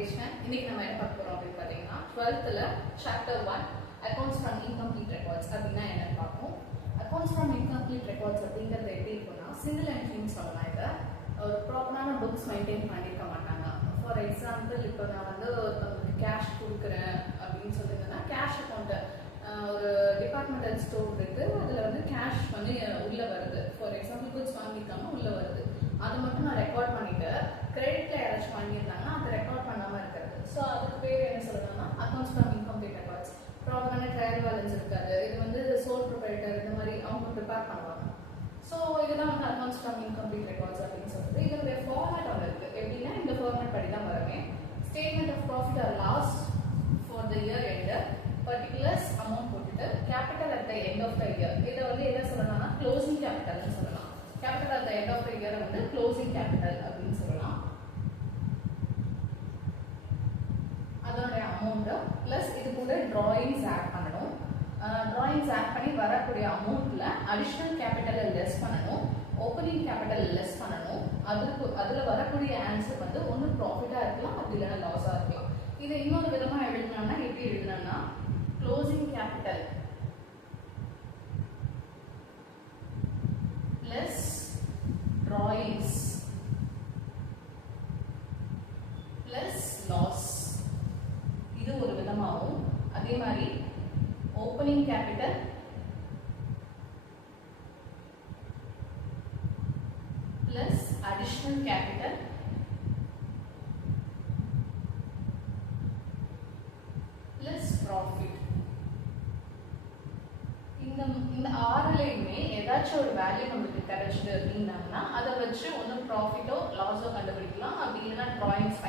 Foundation. இன்னைக்கு நம்ம என்ன பார்க்க போறோம் அப்படின்னு பார்த்தீங்கன்னா 12th chapter 1 accounts from incomplete records அப்படின்னா என்னன்னு பார்ப்போம். accounts from incomplete records அப்படிங்கிறது எப்படி இருக்குன்னா சிங்கிள் என்ட்ரின்னு சொல்லலாம். இதை ஒரு ப்ராப்பரான புக்ஸ் மெயின்டைன் பண்ணியிருக்க மாட்டாங்க. ஃபார் எக்ஸாம்பிள் இப்போ நான் வந்து ஒருத்தவங்களுக்கு கேஷ் கொடுக்குறேன் அப்படின்னு சொல்லியிருந்தேன்னா கேஷ் அக்கௌண்ட்டு ஒரு டிபார்ட்மெண்டல் ஸ்டோர் இருக்கு, அதில் வந்து கேஷ் வந்து உள்ளே வருது. ஃபார் எக்ஸாம்பிள் குட்ஸ் வாங்கியிருக்காங்க உள்ளே வருது, அதை மட்டும் நான் ரெக்கார்ட் பண்ணிட்டு கிரெடிட்ல யாராச்சும் வாங்கியிருந்தாங்கன்னா அதை ரெக்கார்ட் பண்ணாமல் இருக்கிறது. ஸோ அதுக்கு பேர் என்ன சொல்லலாம்னா அக்கௌண்ட்ஸ் ஃப்ரம் இன்கம்ப்ளீட் ரெக்கார்ட்ஸ். ப்ராப்பரான ட்ரையல் பேலன்ஸ் இருக்காது, இது வந்து சோல் ப்ரொப்ரைட்டர் இந்த மாதிரி அவங்க ப்ரிப்பேர் பண்ணுவாங்க. ஸோ இதுதான் வந்து அக்கௌண்ட்ஸ் ஃப்ரம் இன்கம்ப்ளீட் ரெக்கார்ட்ஸ் அப்படின்னு சொல்றது. இதனுடைய ஃபார்மேட் ஒன்று இருக்குது. எப்படின்னா இந்த ஃபார்மேட் படி தான் வருவேன். Statement of profit or loss for the year end, particulars amount போட்டுட்டு capital at the end of the year. இதை வந்து என்ன சொல்லலாம்னா க்ளோசிங் கேபிட்டல்னு சொல்லலாம். Capital at the end of the year வந்து க்ளோசிங் கேபிட்டல் அப்படின்னு சொல்லலாம். அதனுடைய அமௌண்ட் பிளஸ் இது கூட டிராயிங்ஸ் ஆட் பண்ணணும். டிராயிங்ஸ் ஆட் பண்ணி வரக்கூடிய அமௌண்ட்ல அடிஷனல் கேபிட்டலை லெஸ் பண்ணணும், ஓப்பனிங் கேபிட்டல் லெஸ் பண்ணணும். அதுல வரக்கூடிய ஆன்சர் வந்து ஒன்று ப்ராஃபிட்டா இருக்கலாம், அப்படி இல்லைன்னா லாஸா இருக்கலாம். இது இன்னொரு விதமா எழுதணும்னா எப்படி எழுதணும்னா closing capital plus drawings plus loss. இது ஒரு விதமாகும். அதே மாதிரி opening capital plus additional capital plus profit. இந்த ஆறுலையுமே ஏதாச்சும் ஒரு வேல்யூ நம்மளுக்கு கிடைச்சது அப்படின்னாங்கன்னா அதை வச்சு ஒன்று ப்ராஃபிட்டோ லாஸோ கண்டுபிடிக்கலாம், அப்படி இல்லைன்னா டிராயிங்ஸ்